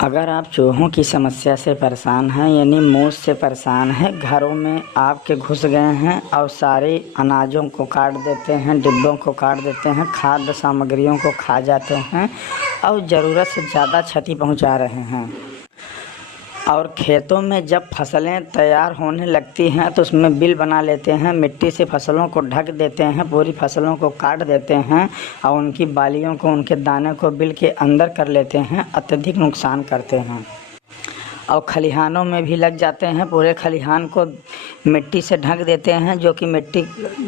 अगर आप चूहों की समस्या से परेशान हैं यानी मूस से परेशान हैं, घरों में आपके घुस गए हैं और सारे अनाजों को काट देते हैं, डिब्बों को काट देते हैं, खाद्य सामग्रियों को खा जाते हैं और ज़रूरत से ज़्यादा क्षति पहुंचा रहे हैं। और खेतों में जब फसलें तैयार होने लगती हैं तो उसमें बिल बना लेते हैं, मिट्टी से फसलों को ढक देते हैं, पूरी फसलों को काट देते हैं और उनकी बालियों को, उनके दाने को बिल के अंदर कर लेते हैं, अत्यधिक नुकसान करते हैं। और खलिहानों में भी लग जाते हैं, पूरे खलिहान को मिट्टी से ढक देते हैं, जो कि मिट्टी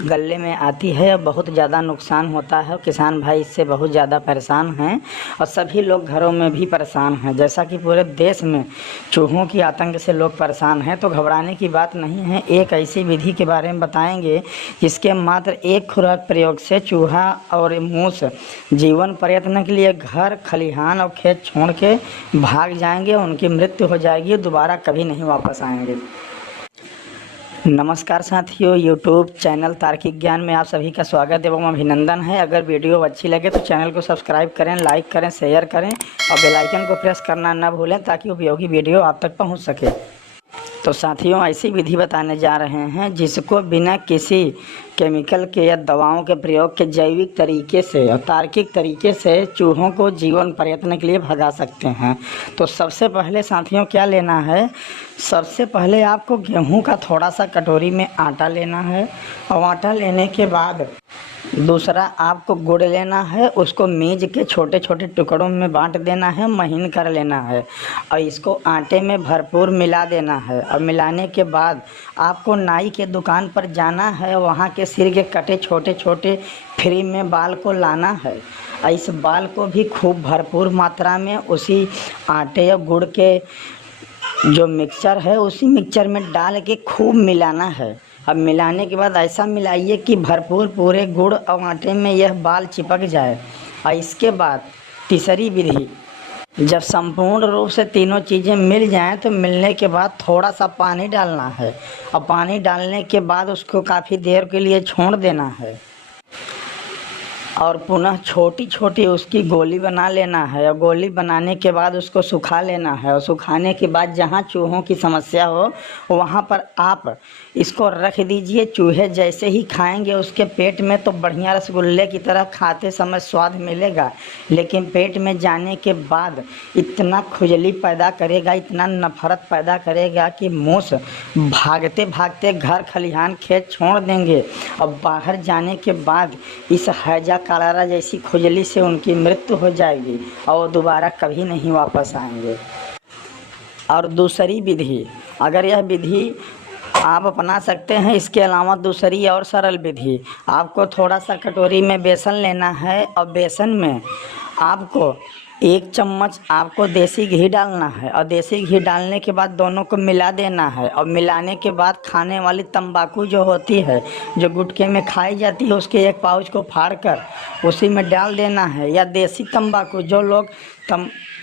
गले में आती है और बहुत ज़्यादा नुकसान होता है। किसान भाई इससे बहुत ज़्यादा परेशान हैं और सभी लोग घरों में भी परेशान हैं। जैसा कि पूरे देश में चूहों की आतंक से लोग परेशान हैं, तो घबराने की बात नहीं है। एक ऐसी विधि के बारे में बताएंगे जिसके मात्र एक खुराक प्रयोग से चूहा और मूस जीवन पर्यंत के लिए घर, खलिहान और खेत छोड़ के भाग जाएंगे, उनकी मृत्यु हो जाएगी, दोबारा कभी नहीं वापस आएंगे। नमस्कार साथियों, यूट्यूब चैनल तार्किक ज्ञान में आप सभी का स्वागत एवं अभिनंदन है। अगर वीडियो अच्छी लगे तो चैनल को सब्सक्राइब करें, लाइक करें, शेयर करें और बेल आइकन को प्रेस करना न भूलें ताकि उपयोगी वीडियो आप तक पहुंच सके। तो साथियों, ऐसी विधि बताने जा रहे हैं जिसको बिना किसी केमिकल के या दवाओं के प्रयोग के जैविक तरीके से और तार्किक तरीके से चूहों को जीवन पर्यटन के लिए भगा सकते हैं। तो सबसे पहले साथियों क्या लेना है, सबसे पहले आपको गेहूं का थोड़ा सा कटोरी में आटा लेना है और आटा लेने के बाद दूसरा आपको गुड़ लेना है, उसको मीज के छोटे छोटे टुकड़ों में बांट देना है, महीन कर लेना है और इसको आटे में भरपूर मिला देना है। और मिलाने के बाद आपको नाई के दुकान पर जाना है, वहाँ के सिर के कटे छोटे छोटे फ्री में बाल को लाना है और इस बाल को भी खूब भरपूर मात्रा में उसी आटे या गुड़ के जो मिक्सचर है उसी मिक्सचर में डाल के खूब मिलाना है। अब मिलाने के बाद ऐसा मिलाइए कि भरपूर पूरे गुड़ और आटे में यह बाल चिपक जाए। और इसके बाद तीसरी विधि, जब संपूर्ण रूप से तीनों चीज़ें मिल जाएं तो मिलने के बाद थोड़ा सा पानी डालना है और पानी डालने के बाद उसको काफ़ी देर के लिए छोड़ देना है और पुनः छोटी छोटी उसकी गोली बना लेना है और गोली बनाने के बाद उसको सुखा लेना है और सुखाने के बाद जहाँ चूहों की समस्या हो वहाँ पर आप इसको रख दीजिए। चूहे जैसे ही खाएंगे उसके पेट में तो बढ़िया रसगुल्ले की तरह खाते समय स्वाद मिलेगा, लेकिन पेट में जाने के बाद इतना खुजली पैदा करेगा, इतना नफरत पैदा करेगा कि मूस भागते भागते घर, खलिहान, खेत छोड़ देंगे और बाहर जाने के बाद इस हैजा कालारा जैसी खुजली से उनकी मृत्यु हो जाएगी और दोबारा कभी नहीं वापस आएंगे। और दूसरी विधि, अगर यह विधि आप अपना सकते हैं, इसके अलावा दूसरी और सरल विधि, आपको थोड़ा सा कटोरी में बेसन लेना है और बेसन में आपको 1 चम्मच आपको देसी घी डालना है और देसी घी डालने के बाद दोनों को मिला देना है। और मिलाने के बाद खाने वाली तंबाकू जो होती है, जो गुटखे में खाई जाती है, उसके एक पाउच को फाड़ कर उसी में डाल देना है। या देसी तंबाकू जो लोग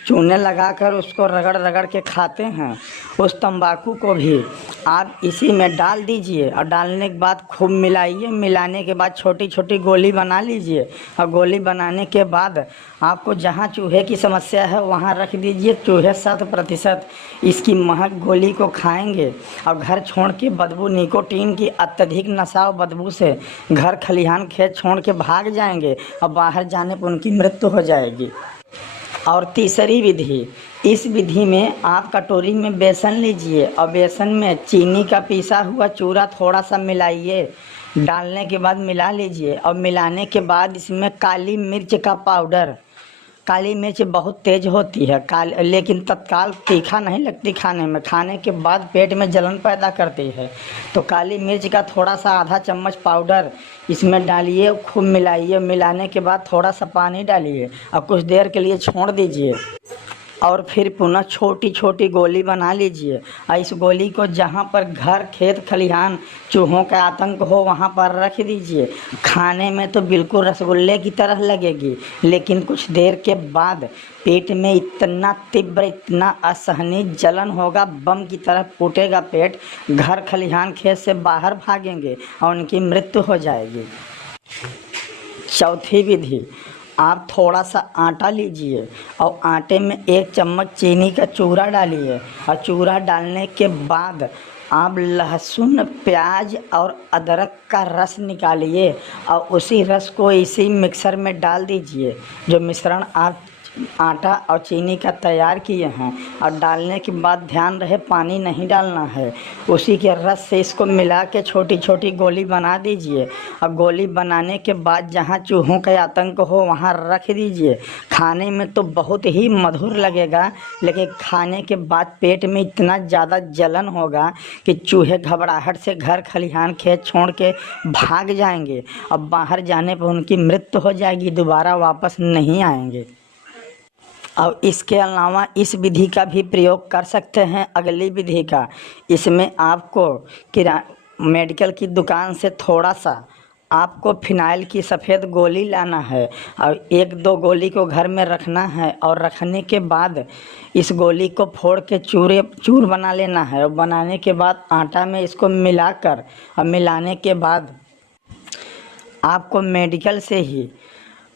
चूने लगाकर उसको रगड़ रगड़ के खाते हैं, उस तंबाकू को भी आप इसी में डाल दीजिए और डालने के बाद खूब मिलाइए। मिलाने के बाद छोटी छोटी गोली बना लीजिए और गोली बनाने के बाद आपको जहाँ चूहे की समस्या है वहाँ रख दीजिए। चूहे 100% इसकी महक गोली को खाएंगे और घर छोड़ के बदबू, निकोटीन की अत्यधिक नशा और बदबू से घर, खलिहान, खेत छोड़ के भाग जाएंगे और बाहर जाने पर उनकी मृत्यु हो जाएगी। और तीसरी विधि, इस विधि में आप कटोरी में बेसन लीजिए और बेसन में चीनी का पिसा हुआ चूरा थोड़ा सा मिलाइए। डालने के बाद मिला लीजिए और मिलाने के बाद इसमें काली मिर्च का पाउडर, काली मिर्च बहुत तेज होती है लेकिन तत्काल तीखा नहीं लगती खाने में, खाने के बाद पेट में जलन पैदा करती है। तो काली मिर्च का थोड़ा सा आधा चम्मच पाउडर इसमें डालिए, खूब मिलाइए। मिलाने के बाद थोड़ा सा पानी डालिए और कुछ देर के लिए छोड़ दीजिए और फिर पुनः छोटी छोटी गोली बना लीजिए और इस गोली को जहाँ पर घर, खेत, खलिहान चूहों का आतंक हो वहाँ पर रख दीजिए। खाने में तो बिल्कुल रसगुल्ले की तरह लगेगी, लेकिन कुछ देर के बाद पेट में इतना तीव्र, इतना असहनीय जलन होगा, बम की तरह फूटेगा पेट, घर, खलिहान, खेत से बाहर भागेंगे और उनकी मृत्यु हो जाएगी। चौथी विधि, आप थोड़ा सा आटा लीजिए और आटे में 1 चम्मच चीनी का चूरा डालिए और चूरा डालने के बाद आप लहसुन, प्याज और अदरक का रस निकालिए और उसी रस को इसी मिक्सर में डाल दीजिए। जो मिश्रण आप आटा और चीनी का तैयार किए हैं, और डालने के बाद ध्यान रहे पानी नहीं डालना है। उसी के रस से इसको मिला के छोटी छोटी गोली बना दीजिए और गोली बनाने के बाद जहाँ चूहों का आतंक हो वहाँ रख दीजिए। खाने में तो बहुत ही मधुर लगेगा, लेकिन खाने के बाद पेट में इतना ज़्यादा जलन होगा कि चूहे घबराहट से घर खलिहान खेत छोड़ के भाग जाएंगे और बाहर जाने पर उनकी मृत्यु हो जाएगी, दोबारा वापस नहीं आएंगे। और इसके अलावा इस विधि का भी प्रयोग कर सकते हैं। अगली विधि का, इसमें आपको मेडिकल की दुकान से थोड़ा सा आपको फिनाइल की सफ़ेद गोली लाना है और 1-2 गोली को घर में रखना है, और रखने के बाद इस गोली को फोड़ के चूर बना लेना है। और बनाने के बाद आटा में इसको मिलाकर और मिलाने के बाद आपको मेडिकल से ही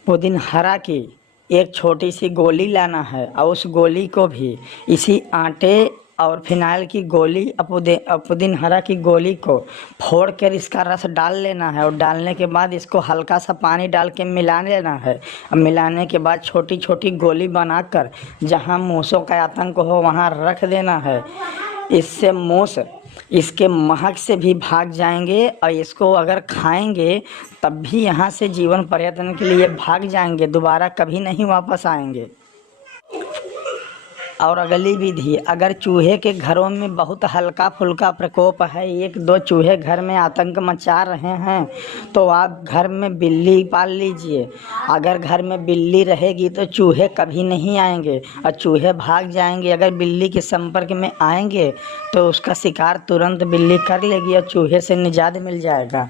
पुदीनहरा की एक छोटी सी गोली लाना है और उस गोली को भी इसी आटे और फिनाइल की गोली पुदीनहरा की गोली को फोड़ कर इसका रस डाल लेना है। और डालने के बाद इसको हल्का सा पानी डाल के मिला लेना है। और मिलाने के बाद छोटी छोटी गोली बनाकर जहाँ मूसों का आतंक हो वहाँ रख देना है। इससे मूस इसके महक से भी भाग जाएंगे और इसको अगर खाएंगे तब भी यहाँ से जीवन पर्यटन के लिए भाग जाएंगे, दोबारा कभी नहीं वापस आएंगे। और अगली विधि, अगर चूहे के घरों में बहुत हल्का फुल्का प्रकोप है, 1-2 चूहे घर में आतंक मचा रहे हैं, तो आप घर में बिल्ली पाल लीजिए। अगर घर में बिल्ली रहेगी तो चूहे कभी नहीं आएंगे और चूहे भाग जाएंगे। अगर बिल्ली के संपर्क में आएंगे तो उसका शिकार तुरंत बिल्ली कर लेगी और चूहे से निजात मिल जाएगा।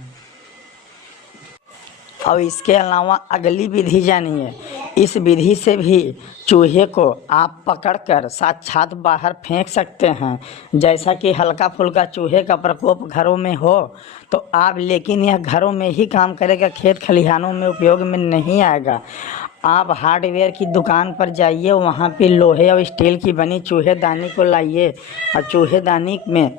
और इसके अलावा अगली विधि जानिए। इस विधि से भी चूहे को आप पकड़कर साक्षात बाहर फेंक सकते हैं। जैसा कि हल्का फुल्का चूहे का प्रकोप घरों में हो तो आप, लेकिन यह घरों में ही काम करेगा, खेत खलिहानों में उपयोग में नहीं आएगा। आप हार्डवेयर की दुकान पर जाइए, वहाँ पे लोहे और स्टील की बनी चूहेदानी को लाइए और चूहेदानी में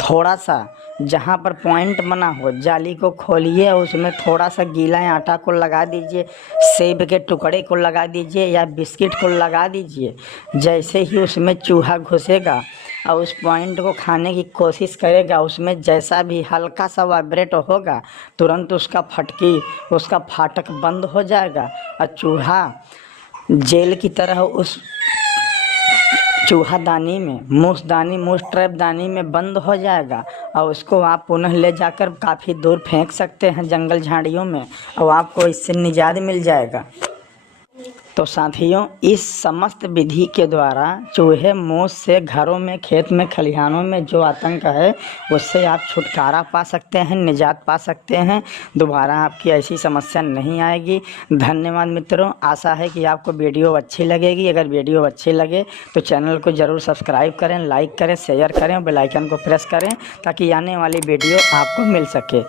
थोड़ा सा जहाँ पर पॉइंट बना हो जाली को खोलिए और उसमें थोड़ा सा गीला आटा को लगा दीजिए, सेब के टुकड़े को लगा दीजिए या बिस्किट को लगा दीजिए। जैसे ही उसमें चूहा घुसेगा और उस पॉइंट को खाने की कोशिश करेगा, उसमें जैसा भी हल्का सा वाइब्रेट होगा तुरंत उसका फाटक बंद हो जाएगा और चूहा जेल की तरह उस चूहादानी में मूस ट्रैप दानी में बंद हो जाएगा। और उसको आप पुनः ले जाकर काफ़ी दूर फेंक सकते हैं जंगल झाड़ियों में, और आपको इससे निजात मिल जाएगा। तो साथियों, इस समस्त विधि के द्वारा चूहे मूस से घरों में, खेत में, खलिहानों में जो आतंक है उससे आप छुटकारा पा सकते हैं, निजात पा सकते हैं। दोबारा आपकी ऐसी समस्या नहीं आएगी। धन्यवाद मित्रों, आशा है कि आपको वीडियो अच्छी लगेगी। अगर वीडियो अच्छी लगे तो चैनल को ज़रूर सब्सक्राइब करें, लाइक करें, शेयर करें और बेल आइकन को प्रेस करें ताकि आने वाली वीडियो आपको मिल सके।